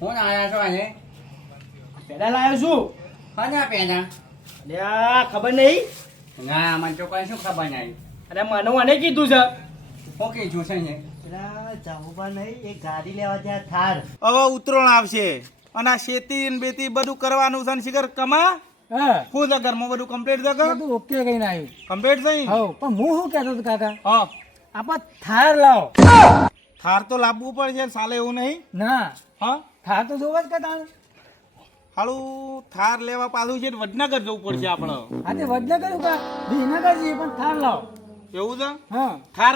કોણ આયા છો આજે? પેડા લાવ્યો છું. કોના પેના અરે આ ખબર નહીં? ના મને તો કઈ શું ખબર નહીં. અરે મને મને કીધું છે. શું કીધું છે ને પેલા જાહુબા નહીં એક ગાડી લેવા ત્યાં થાર. હવે ઉતરોણ આવશે. અને આ શેતી ને બેતી બધું કરવાનું છે ને શિખર કમા? હા. શું છે બધું કમ્પ્લીટ કે? ઓકે કઈ આવ્યું. કમ્પ્લીટ થઈ? પણ હું શું કહેતો હતો કાકા? હા. આપણે થાર લાવો. થાર તો લાવવું પડશે સાલે એવું નહીં? ના. હા? થાર તો જોવા જ કહેતા હાલું થાર લેવા પાછું છે ને વડનગર જવું પડશે આપણે હા તે વડનગર ઉપર વિનગર જઈએ પણ થાર લાવો. એવું છે? હા. થાર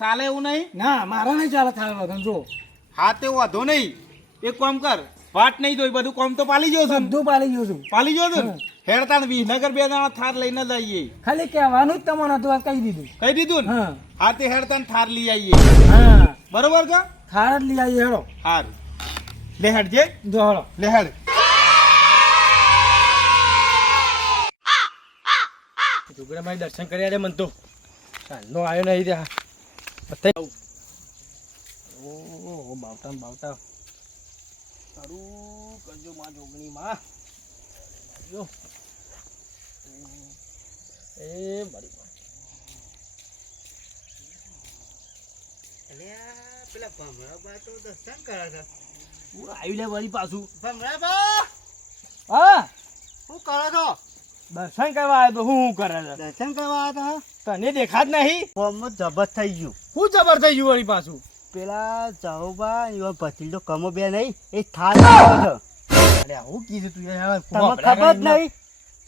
સાલે એવું નહીં? ના મારા નહીં ચાલે થાર વગર જો હા તે વાંધો નહીં. એક કામ કર. વાટ નહીં જોઈ બધું કોમ તો પાલી ગયો છે? બધું પાલી ગયું છું. પાલી છે ને? હેડતા ને વિસનગર બે દાણા થાર લઈને જઈએ ખાલી કહેવાનું જ તમને હતું કહી દીધું. કહી દીધું ને? હા. તે હેડતા ને થાર લઈ આવીએ. હા. બરોબર કે? થાર જ લઈ આવીએ હેડો. હાર. લે જે. જો હેડો. લે હેડ. જોગરામાં દર્શન કર્યા રે મન તો. સાંજનો આવ્યો નહીં ત્યાં ઓ બાવતા બાવતા તારું કરજો માં જોગણી માં. જો. એ મારી માં. પેલા ભમરાબા તો દર્શન કરે છે હું આવ્યું લે વળી પાછું. ભમરાબા! હા? શું કરો છો? દર્શન કરવા આવ્યો તો હું કરે છે? દર્શન કરવા આવ્યા હતા? તને દેખાત નહીં? ફોર્મ જબત થઈ ગયું. શું જબર થઈ ગયું વળી પાછું? પેલા જાહુબા એવા ભતીજો કમો બે નહીં એ થાર અરે હું કીધું તું યાર તમને ખબર નહીં?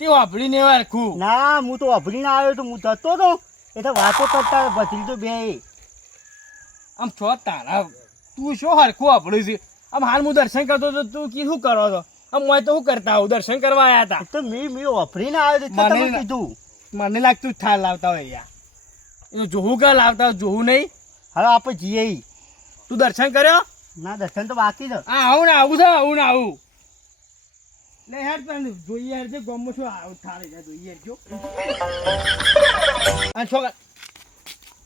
તે વાપરી ને વાર ના હું તો અભડીને આવ્યો તો હું જતો તો. એ તો વાતો કરતા ભતીજો બે આમ છો તારા તું શું હરખું આપણું છે? આમ હાલ હું દર્શન કરતો તો તું કી શું કરો છો? આમ મોય તો શું કરતા હું દર્શન કરવા આવ્યા હતા. તો મેં મેં અભડીને આવ્યો તો તમે કીધું. મને લાગતું થાલ લાવતા હોય યાર. જોવું કે લાવતા જોવું નહીં? હવે આપણે જઈએ. તું દર્શન કર્યો? ના દર્શન તો બાકી છે. હા આવું ને આવું છે આવું ને આવું. લે યાર તને જોઈએ યાર જે ગમો છું આવું થાર એટલે જોઈએ યાર જો. આ છોકરા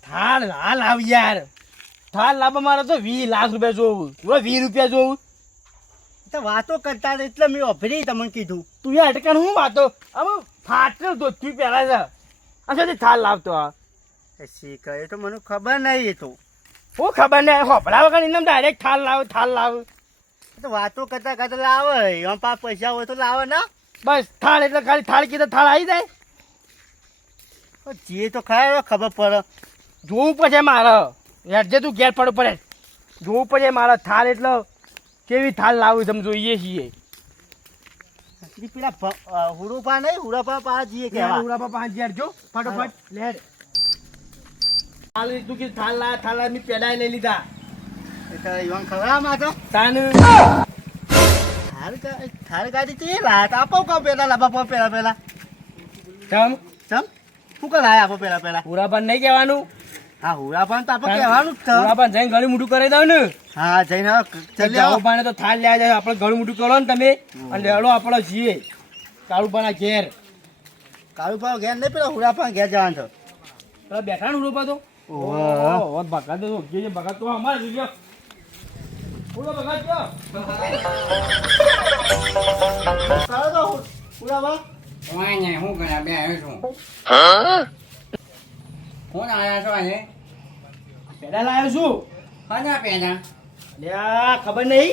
થાળ હાલ આવ યાર. થાર લાવવા મારે તો વીસ લાખ રૂપિયા જોવું. બોલો વીસ રૂપિયા જોવું. તો વાતો કરતા એટલે મેં ઓફરી તમને કીધું. તું યાર અટકાણ હું વાતો? આમ ફાટલ દોધથી પહેલા છે. આ સુધી થાળ લાવતો આ? શીખ એ તો મને ખબર નહીં એ તો. હું ખબર ને હોપડા વગર એકદમ ડાયરેક્ટ થાર લાવ થાર લાવ. તો વાતો કરતા કરતા લાવે એમ પા પૈસા હોય તો લાવે ના. બસ થાળ એટલે ખાલી થાળ કીધું થાળ આવી જાય. જે તો ખાય ખબર પડે. જોવું પડશે મારે. હેઠજે તું ઘેર પડો પડે. જોવું પડે મારે થાળ એટલે કેવી થાળ લાવું તમે જોઈએ છીએ. પેલા ભ- નહીં હુડાપા પા જઈએ કે ઉડા પર પાંચ હજાર જો ફટોફટ. લેડ થાળ તું કે થાલ લા થાલ મેં પેલા લઈ લીધા એટલે ઈવન ખવડાવવામાં તો તાન થાર ગા- થાર ગાડી તો તા. આપો કો પેલા લાબા પો પેલા પેલા ચમ ચમ તું કા લાય આપો પેલા પેલા પર નહીં કહેવાનું હા હુડાપા તો આપણે કહેવાનું જ છે પર જઈને ઘણી મોટું કરી દઉં ને હા જઈને ચાલ આવો જાઓ તો થાળ લેવા જાય આપણે ઘણું મોટું કરો ને તમે અને લેડો આપણે જીએ કાળુપાના ઘેર કાળુ પા ઘેર નહીં પેલા હુડાપા ઘેર જવાનું છે પેલા બેઠા ને ઉડો તો ઓહો. ભગત તો જે ભગત તો અમારે જો તો હુ- હુડાપા કોઈ નહીં હું કર્યા બે આવ્યો છું. કોણ આયા છો આજે? પેડા લાવ્યો છું. કોના પેના લે આ ખબર નહીં?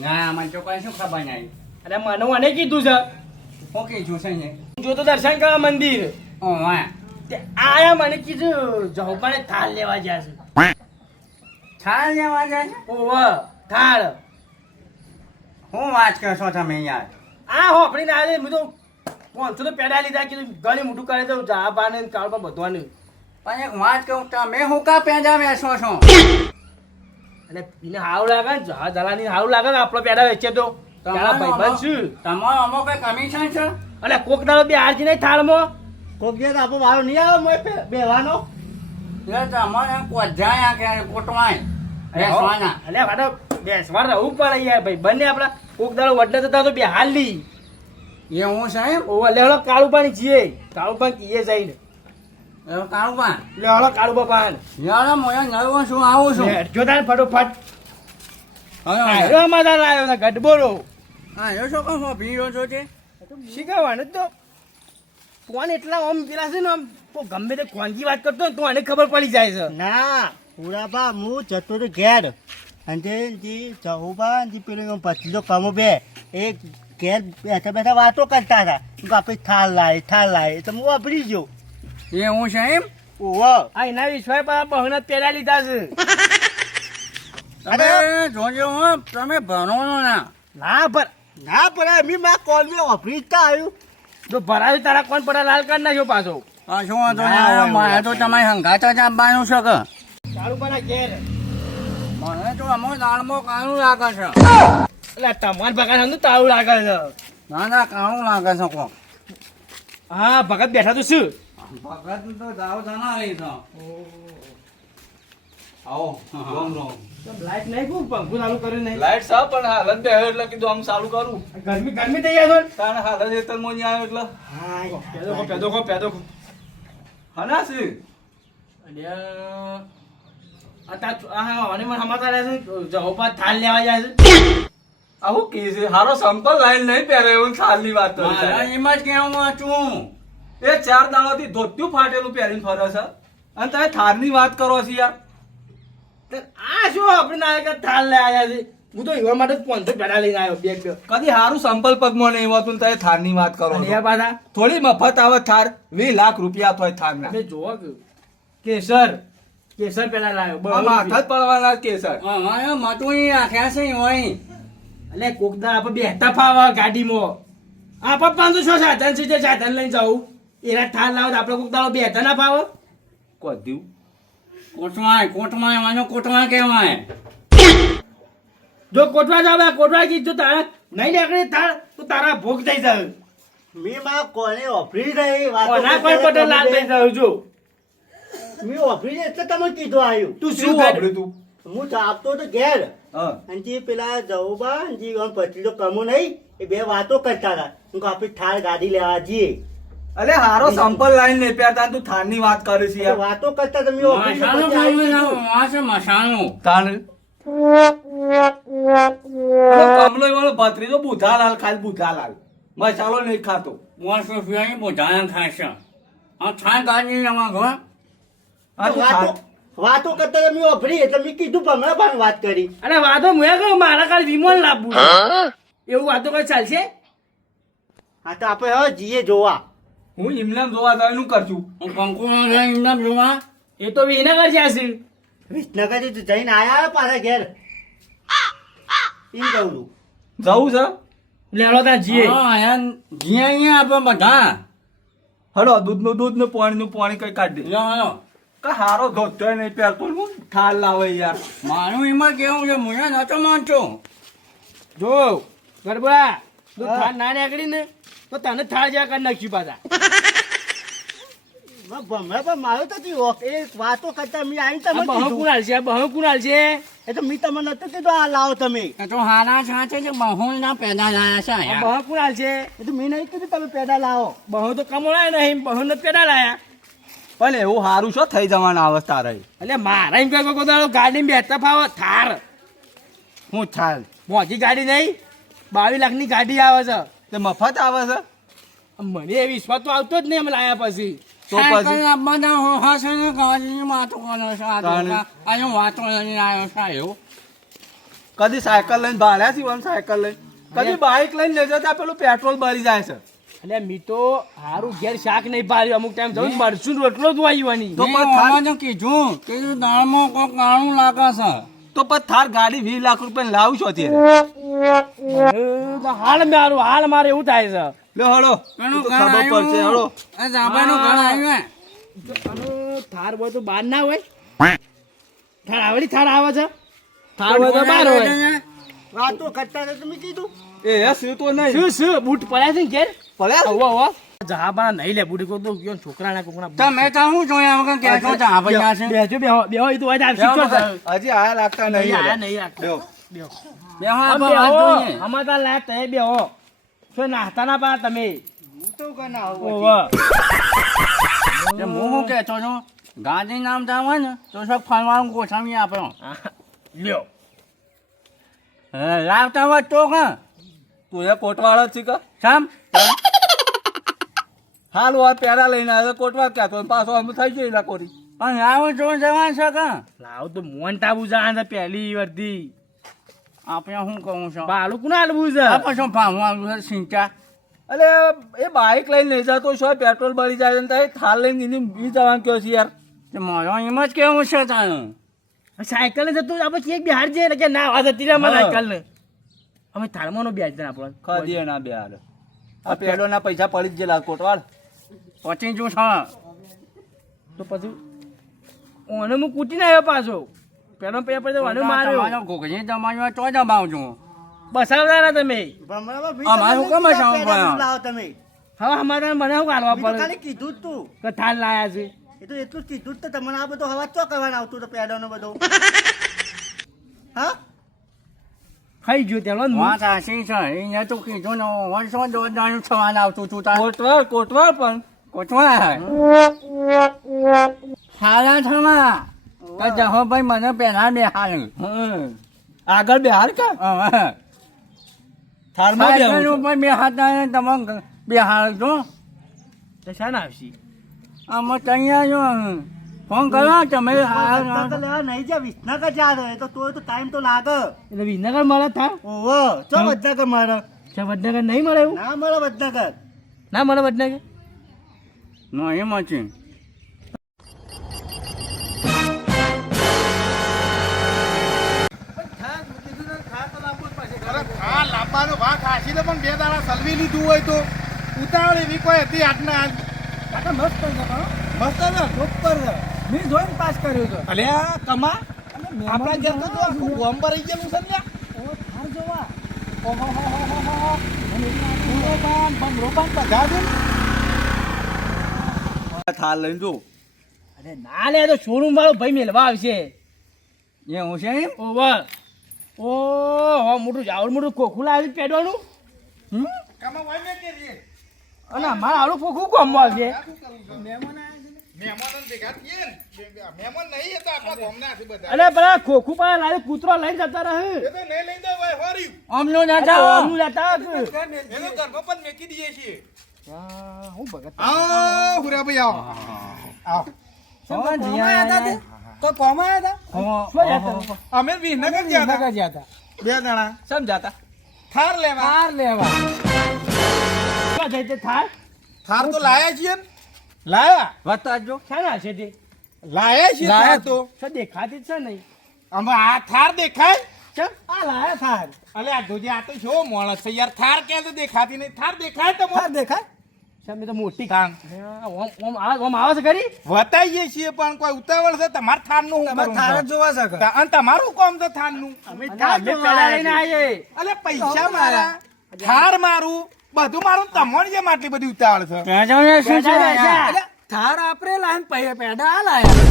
ના મને તો કઈ શું ખબર નહીં. અરે મને મને કીધું છે. હું કીધું છે ને? જો તો દર્શન કરવા મંદિર. ઓ તે આયા મને કીધું જવું થાળ લેવા ગયા છે. થાળ લેવા જાય છે? ઓવ થાળ. હું વાત કરશો તમે યાર? આ હોપડી ના આવે મેં તો પાંચસો તો પેડા લીધા કીધું ગળી મોટું કરે તો જા બાને કાળ પર બધવાનું. પણ એક વાત કહું તમે હું કા પેંડા વેચો છો? અને એને હાવ લાગે ને જા જલાની હાવ લાગે ને આપણો પેડા વેચે તો. તમારા ભાઈબંધ છું. તમારો અમુક કઈ કમિશન છે અને કોક દાડો બે હારજી નહીં થાળમાં કોક દિવસ આપો વારો નહીં આવે મોય બેવાનો એટલે તમારે કોજાયા કે કોટવાય બેસવાના. એટલે વાડો બેસવા રહું પડે યાર ભાઈ બંને આપડા કોક દાડો વડલે થતા તો બે હાલી એ હું સાહેબ? ઓ લે હળો કાળું પાણી જીએ. કાળું પાણી કીએ જઈને. એ કાળુબા લે હળો કાળુ બાપા યાર મોયા નરવો શું આવું છું. જો તારે ફટોફટ. હવે અમારા લાયો ગઢબોરો. હા એ શું કહો ભીડો છો તે શીખવાનું તો. કોણ એટલા આમ પેલા છે ને આમ તો ગમે તે કોણજી વાત કરતો ને તો આને ખબર પડી જાય છે. ના પુરાબા હું જતો તો ઘેર. અને જે જહુબા જે પેલો પચીસો કમો બે એ ઘેર બેઠા બેઠા વાતો કરતા હતા. આપણે થાલ લાય થાલ લાય. તો હું વાપરી ગયો. એ હું છે એમ? ઓહો. આ એના વિશ્વાસ પર બહુના પેલા લીધા છે. અરે. જોજો હું તમે ભણો ના. ના ભર ના પર મેં મા કોલ મેં વાપરી જ તા આવ્યું. જો ભરાયું તારા કોણ પડે લાલ કાઢ નાખ્યો પાછો. હા શું વાંધો? નહીં મારે તો તમારી હંગાતા જ આપવાનું છે કે? કાળુ પણ ઘેર. મને તો અમો દાળમો કાણું લાગે છે. એટલે તમારે ભગત સમજુ તારું લાગે છે. ના ના કાણું લાગે છે કોક. હા ભગત બેઠા તો શું? ભગત તો દાવ જણા રહી છે આવો. રોમ રોમ. લાઈટ નહીં કું પંખું ચાલુ કર્યું નહીં. લાઈટ સા પણ હાલત બે એટલે કીધું આમ ચાલુ કરું. ગરમી ગરમી થઈ જાય તાણ હાલત હેતરમાં નહીં આવ્યો એટલે. પેદો ખો પેદો ખો પેદો ખો. હના છે થાલ લેવા જાય છે. આવું કે હારો સંપલ લાઈન નહીં પહેરે એવું સાલની વાત કરી મારા એમાં એમ જ કહેવું છું એ ચાર દાડાથી ધોત્યું ફાટેલું પહેરીને ફરે છે. અને તમે થારની વાત કરો છો યાર. આ શું આપણે થાલ લઈ આવ્યા છે? હું તો એવા માટે પોનસો પેડા લઈને આવ્યો બે કદી હારું સંપલ પગમાં નહીં હોતું તમે થારની વાત કરો એ પાછા? થોડી મફત આવે થાર વીસ લાખ રૂપિયા થાય થારના તમે જોવો કેસર કેસર પેલા લાવ્યો માથા જ પડવાના કેસર. અમારે મતું આખ્યા છે હોય. એટલે કોકદા આપણે બેહતા ફાવા ગાડીમાં. આપણે પાંચસો છ સાધન છે જે સાધન લઈને જાઉં. એના થાર લાવો તો આપણે કોકદા બેહતા ના ફાવો. કોદ્યું કોટવાય કોટવાય માનો કોટવાય કહેવાય. જો કોટવા જાવ કોટવા કીધું જો તારા નહીં નીકળી થાળ તો તારા ભોગ થઈ જાય મેં માં કોને ઓફરી રહી વાત કોના પર પટેલ લાલ થઈ જાય જો. મેં ઓફરી રહી એટલે તમે કીધું આવ્યું તું શું વાપર્યું તું? હું તો આપતો તો ઘેર. અને જે પેલા જવબા અને જે આમ તો કમો નહીં. એ બે વાતો કરતા હતા. હું કહું આપણે થાળ ગાડી લેવા જઈએ. અરે હારો સંપલ લાઈન ને પ્યાર તું થારની વાત કરે છે વાતો કરતા તમે મસાલો. આ છે મસાલો. તાણ કમલો વાળો ભત્રીજો બુધાલાલ ખાલી બુધાલાલ. મસાલો નહીં ખાતો. મોસ રૂપિયાની બધાને ખાશે આ થાય ગાડી એમાં ઘર. આ તું વાતો વાતો કરતા તમે વાપરી એટલે મેં કીધું ભમરા પણ વાત કરી. અને વાતો મેં કહું મારા કાલ વિમોલ લાવવું એવું વાતો કઈ ચાલશે? હા તો આપણે હવે જઈએ જોવા. હું ઇમલામ જોવા તો એનું કરશું. કંકુ એમને જોવા? એ તો વિનગર છે વિસનગરથી જઈને આયા પાછા ઘેર? એમ કહું છું. જવું છે? લેલો ત્યાં જીએ હા યાર જીએ અહીંયા આપણે બધા. હલો દૂધનું દૂધ ને પાણીનું પાણી કઈ કાઢી દે. હાલો. કે હારો ધોતો નહીં પહેરતો હું? ઠાલ લાવે યાર. મારું એમાં કેવું છે મને નતો માનતો. જો ગરબા. તું ઠાલ ના નીકળી ને? તો તને થાળ જ્યાં કરી નાખ્યું પાછા. ભમરા પણ મારો તો થયો. એ વાતો કરતા મેં આવીને તમે બહુ કુણાલ છે બહુ કુણાલ છે. એ તો મેં તમને નતું કીધું આ લાવો તમે. એ તો હારા સાથે છે બહુ ના પેદા થયા છે. બહુ કુણાલ છે. એ તો મેં નહીં કીધું તમે પેદા લાવો. બહુ તો કમળાય નહીં બહુ ને પેડા લાયા. પણ એવું સારું શું થઈ જવાના અવસ્થા રહી એટલે મારા એમ કહે દાડો ગાડી બેઠતા ફાવો થાર. હું થાળ. મોજી ગાડી નહીં બાવીસ લાખની ગાડી આવે છે. તે મફત આવે છે? મને એ વિશ્વાસ તો આવતો જ નહીં લાયા પછી. તો પછી? બધા હોહા છે ને ગાડીની વાતો કરો છો? આ વાતો લઈને આવ્યો છે એવું. કદી સાયકલ લઈને ભાડ્યા છીએ સાયકલ લઈને? કદી બાઇક લઈને લેજો ત્યાં પેલું પેટ્રોલ ભરી જાય છે. એટલે મી તો હારું ઘેર શાક નહીં પાડ્યું અમુક ટાઈમ જવું મરચું રોટલો જ વાયવાની તો કીધું કે દાળમાં કોઈ કાણું લાગે છે. તો પછી થાર ગાડી વીસ લાખ રૂપિયા લાવું છો અત્યારે. હાલ મારું હાલ મારે એવું થાય છે. લે હળો. તો ખબર પડશે થાર હોય તો બાર ના હોય. થાર આવડી થાર આવે છે. થાર હોય તો બાર હોય. વાતો કરતા તમે કીધું. એ હે શું તો નહીં? શું શું? બૂટ પડ્યા છે ને ઘેર? પડ્યા આવો આવો. જહાબા નહીં લે બુડી કો તો કયો છોકરા ના કોકના તમે તો હું જોયા વગર કહેતો તો આ ભૈયા છે? બેજો બેહો બેહો એ તો તો બેહો શીખો. હજી આયા લાગતા નહીં આ હવે. નહીં આ બેહો. બેહો. બેહો બેહો જોઈએ. અમાર તાર લાયક તમે બેહો. શું નાસ્તા ના પા તમે? હું તો કઈ ના આવું તે હું શું કહેતો છું ગાંધી નામ જાવ હોય ને તો સબ ફરવાનું ગોઠવી આપણો. આ, લ્યો. હે, લાવતા હોય તો કાં તું એ કોટવાળો જ છે શામ? હાલ વાર પેલા લઈને આવે કોટવા ક્યાં? તો પાછો અમે થઈ ગયો એલા કોરી. પણ લાવું તો જવાનું છે કાં? લાવ તો મોન તાબુ જા છે પહેલી વરથી આપણે શું કહું છું? બાલુ કોને હાલવું છે? આપણે શું ભાવવાનું છે સિંચા. અલે એ બાઇક લઈને લઈ જતો છો પેટ્રોલ બળી જાય ને તારે થાલ લઈને એની બી જવાનું કયો છે યાર. તે મારો એમ જ કેવું છે તારું. સાયકલ જતું આપણે ચેક બિહાર જઈએ ને કે ના આ જતી રહે અમારે સાયકલ ને અમે થાળમાં નો બ્યાજ ના પડે. કદી બે હાલ આ પેડોના પૈસા પડી જ ગયેલા કોટવાળ. પછી જો હા. તો પછી ઓને હું કૂટીને આવ્યો પાછો. પેલો પેપર તો ઓને માર્યો. ઘોઘરી તમારો તો દબાવજો બસાવતા ના તમે. અમારું હજાર કેમ પેલા લાવો તમે. હવે અમારે મને શું ગાલવા પડે? કીધું જ તું. કે થાળ લાયા છે. એ તો એટલું જ કીધું જ તો તમને આ બધો હવા ચો કરવાનું આવતું તો પેડાનો બધો? હા? ખાઈ ગયો તેનો વાત સાચી છે. એને તો કીધું ને વર્ષો દોઢ દાણું થવાનું આવતું તું તાર. કોટવાળ કોટવાળ પણ. કોચવા હાલા થવા. તો જહો ભાઈ મને પહેલા બે હાલ હમ. આગળ બેહાર કા? થાળમાં બે ઉપર બે હાથ આવે તમે બે હાલ જો તો શાને આવશે? આમાં તૈયાર જો ફોન કરો? તમે હાલ તો લેવા નહીં જા વિસનગર જા રહે તો તોય તો ટાઈમ તો લાગે. એટલે વિસનગર મળે થા ઓહો ચો વડનગર મારે ચો વડનગર નહીં મળે એવું? ના મળે વડનગર. ના મળે વડનગર? નો એમ છે. હા લાંબાનો ભાગ ખાસીને પણ બે દાડા સલવી લીધું હોય તો ઉતાવળ એવી કોઈ હતી? આજના આજ મસ્ત મસ્ત સુપર છે. મેં જોઈને પાસ કર્યો હતો અલે કમા આપણા ઘેર તો આખું ગોમ ભરાઈ ગયેલું છે ને લ્યા. ઓહો હો હો હો હો હો. રોબાન, બમ રોબાન બધા છે ને. લઈને જો. અરે ના લે તો શોરૂમ વાળો ભાઈ મેલવા આવશે. એ હું છે એમ? ઓવર ઓ હો મોટું આવડું મોટું ખોખું લાવ્યું પેડવાનું. કમા કે રે. અને મારા આવડું ખોખું કોમમાં આવશે. મહેમાન અરે. પેલા ખોખું પર લાવ્યું કૂતરો લઈને જતા રહે. એ લઈ દે ભાઈ હોર્યું. આમનો ના જાઓ. ઓમનું લેતા એનો ઘરમાં પણ મેકી દઈએ છીએ. હા, આવો આવો. જીયા કોઈ કોમ હતા? અમે વિસનગર ગયા હતા. બે જણા. સમજાતા થાર લેવા. શું લેવા તે થાર તો લાયા છીએ ને. લાયા? બતાજો શાના છે તે? લાયા છે લાયા તો. છે દેખાતી છે નહીં. અમે આ થાર દેખાય? છે આ લાયા થાર. અલે આ ધોજી આ તો જો માણસ છે યાર. થાર કે તો દેખાતી નહીં. થાર દેખાય તો થાર દેખાય? શામે તો મોટી હા, ઓમ ઓમ આવે ઓમ આવે છે કરી વતાઈએ છીએ પણ કોઈ ઉતાવળ છે? તમાર થારનું તમાર થાર જોવા છે અને તમારું કોમ તો થારનું અમે થાર લઈને આવીએ. અલે પૈસા મારા. થાર મારું. બધું મારું તમણ જેમ આટલી બધી ઉતાળ છે. થાર આપરે લાઈન પહે પેડા આ લાયા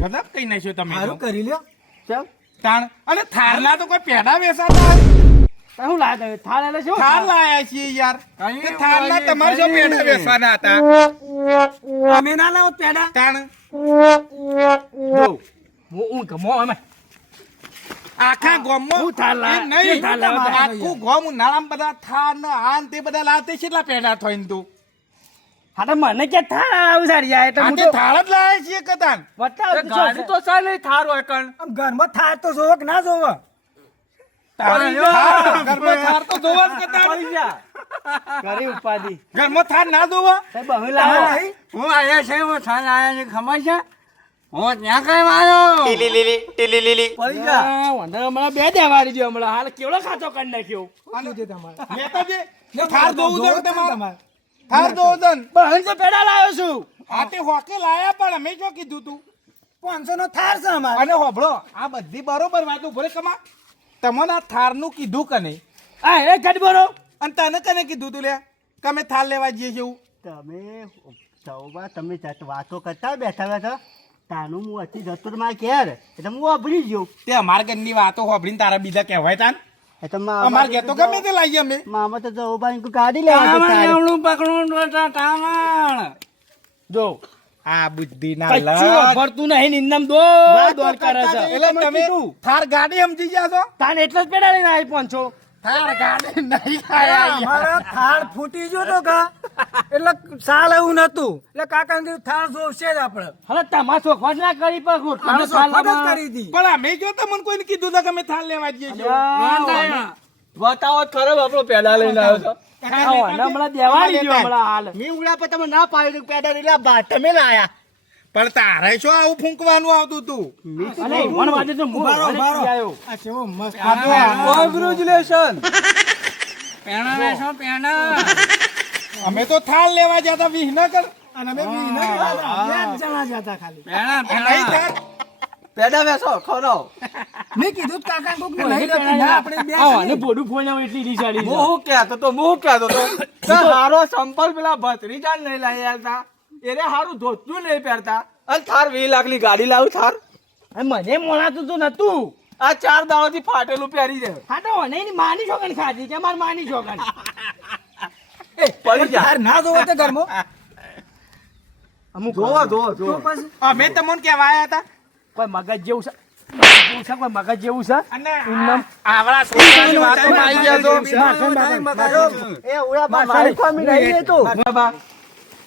ગજબ કઈ નાખ્યો તમે સારું કરી લ્યો. ચાલ. તાણ. અને થારના તો કોઈ પેડા વેચાતા હોય. તો શું લાગે થાળ એટલે શું? થાર લાયા છીએ યાર. થારના તમારે શું પેડા વેચવાના હતા? અમે ના લાવો પેડા. તાણ. હું ઊંઘ ગમો અમે આખા ગામમાં હું થાર લા- એમ નહીં, થાર આખું ગામ ઉનાળામાં બધા થા ને આ તે બધા લાતે કેટલા પેડા થઈને તું. હા તો મને કે થાળ આવું સારી જાય તો હું તો થાળ જ લાયા છીએ કદાન બતાવ ગાડી તો ચાલે થાર હોય કણ આમ ઘરમાં થાર તો જોવો કે ના જોવો? ઘરમાં થાર તો જોવા જ કદાન કરી ઉપાધિ. ઘરમાં થાર ના જોવો? સાહેબ હવે લાવો. હું આયા છે હું થાલ આયા છે ખબર છે? હું ત્યાં કઈ મારો પડી જા હા, હમણાં બે દેવારી છે હમણાં. હાલ કેવડો ખાતો કરી નાખ્યો? નેતા જે થાર જોવું છે તમારે? થાર જોવું છે ને? તો પેડા લાવ્યો છું. આ હોકે લાયા પણ અમે શું કીધું તું? પાંચસો નો થાર છે અમારે. અને હોભળો આ બધી બરોબર વાતો ભરે કમા. તમને આ થારનું કીધું કને? આ એ ગડબડો અને તને કને કીધું તું લે? તમે થાર લેવા જઈએ છીએ તમે તમે વાતો કરતા બેઠા બેઠા. તાનું હું હતી જતો તો મારા ઘેર. એટલે હું વાપરી ગયો તે અમારા ઘરની વાતો હોભળીને તારા બીજા કહેવાય તાન. અમારે ઘેર તો ગમે તે લાવીએ અમે. મામા તો જવું ભાઈ ગાડી લેવા. એવડું પકડું ટામણ જો આ બુદ્ધિ ના અભરતું નહીં નિંદમ દો દોર કરે છે. એટલે તમે થાર ગાડી સમજી ગયા છો? તાન એટલે જ પેડા લઈને આવી પહોંચો. થાર ગાડી નહીં લાયા અમારા થાળ ફૂટી ગયો તો કા એટલે સાલ એવું નતું. એટલે કાકા ને થાળ જોશે જ આપણે. હવે તમાર ચોખવાટ ના કરી સોફાટ થાળ કરી હતી. પણ અમે જો મને કોઈને કીધું તો કે અમે થાળ લેવા જઈએ છીએ. બતાવો ખરો આપણો પેડા લઈને આવ્યો છો. હમણાં દેવાળી ગયો હમણાં હાલ. મેં ઉડા પર તમે ના પાડ્યું પેડા એટલે બા તમે લાયા. પણ તારે શું આવું ફૂંકવાનું આવતું તું? કોંગ્રેચ્યુલેશન પેણા વેચો પેણા અમે તો થાર લેવા જતા વિહનગર. અને અમે વિહનગર હતા. બે જતા ખાલી. પેડા બેસો ખરો મેં કીધું કાકા કોક નહીં લઈ પેડા આવો, અને બોડું ફોડ્યા એટલી રીસાડી હું હું કહેતો તો હું કહેતો તો. હારો સંપલ પેલા ભત્રીજા નહીં લઈ આવતા એને હારું ધોતું નહીં પહેરતા. અને થાર વી લાખની ગાડી લાવું થાર. મને મોણાતું તો નતું. આ ચાર દાડોથી ફાટેલું પહેરી દે. હા તો મને એની માની છોકન ખાધી કે મારી માની છોકન પડી જા. ના જોવો તો ઘરમો. અમુક જોવો જોવો જોવો. અમે તમને કેવા આયા હતા? કોઈ મગજ જેવું છે? મગજ જેવું છે? કોઈ મગજ જેવું છે આવડા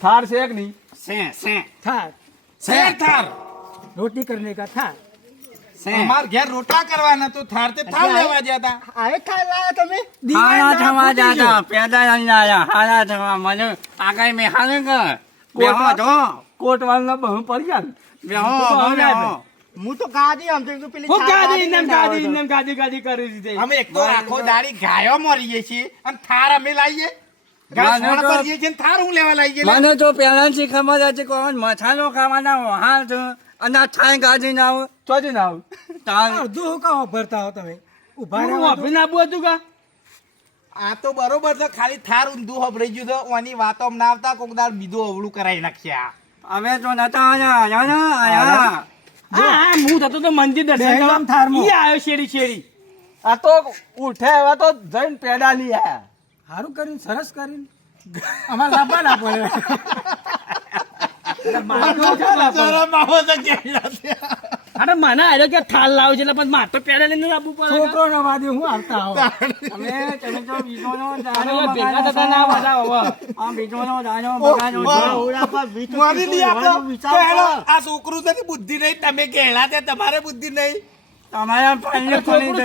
થાર છે કે નહીં સે से। થાર શેર થાર રોટી કરને કા થાર સે અમાર ઘેર રોટલા કરવાના તો થાર તે થાર લેવા ગયા હતા આએ ખાઈ લાયા તમે હારા થવા જાતા પેદા લઈને આયા હારા થવા મને આગળ મેં હારે કર બેહો તો કોટ વાળના બહુ પડી ગયા બેહો હું તો ગાડી આમ તો પેલી હું કાદી ગાદી કાદી આવ્યો ગાદી. ગાદી ગાદી કરી દીધી અમે એક તો આખો દાડી ગાયો મરીએ છીએ અને થાર અમે લાવીએ ગાય મને તો- ભરીએ થી ને તો ખબર હતી કે મસાલો ખાવાના હાલ છે અને છાય ગાજી ના આવું ચોથી ના આવું તાર અડધું હું કામ ભરતા હો તમે? હું વાપરીને આપવું હતું કા? આ તો બરોબર છે ખાલી થાર ઊંધું હભરાઈ ગયું છે ઓની વાતો ના આવતા કોક દાળ બીજું અવળું કરાવી નાખ્યા. અમે તો નતા આયા આયા ને હા? હા હું થતો તો મંદિર દર્શન કરવા. ઈ આવ્યો શેરી શેરી. આ તો ઉઠે એવા તો જઈને પેડા લઈ આયા. સારું કરીને સરસ કરીને અમારે લાભા ના પડે. અરે મને આવ્યો કે થાલ લાવ છે એટલે પછી તો પેડા લઈને આપવું પડે. છોકરો ના વાદે હું આવતા આવો? અમે તમે તો બીજોનો અને દાડો ભેગા થતા ના બધા હવે. આ બીજોનો દાડો બગાડો વાહ. પર વીટું મારી લી આપો. વિચાર. તો હેલો, કરો. આ છોકરું છે ને બુદ્ધિ નહીં? તમે ગેલા છે તમારે બુદ્ધિ નહીં? તમારા ફરી છોકરું દે.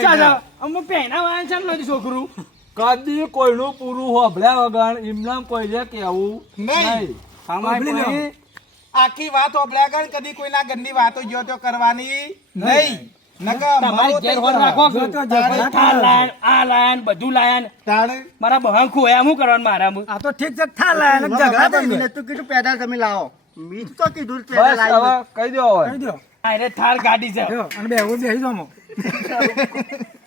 અમે પહેના નથી છોકરું. કદી કોઈનું પૂરું હોભળ્યા વગર કોઈ કોઈને કેવું નહીં. આખી વાત હોભળ્યા વગર કદી કોઈના ઘરની વાતો જો તો કરવાની નહીં. મારો બહાર ખોયા શું કરવાનું મારા આ તો ઠીક છે થાર લાયન ને ઝઘડા. તો કીધું તમે લાવો. મીઠ તો કીધું પેડા બસ લાવી હવે કહી દો અરે થાર ગાડી છે.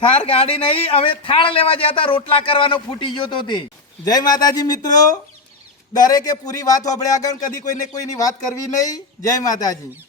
થાર ગાડી નહીં, અમે થાળ લેવા ગયા હતા, રોટલા કરવાનો ફૂટી ગયો તો તે. જય માતાજી મિત્રો. દરેકે પૂરી વાત હોભળ્યા આગળ, કદી કોઈને કોઈની વાત કરવી નહીં. જય માતાજી.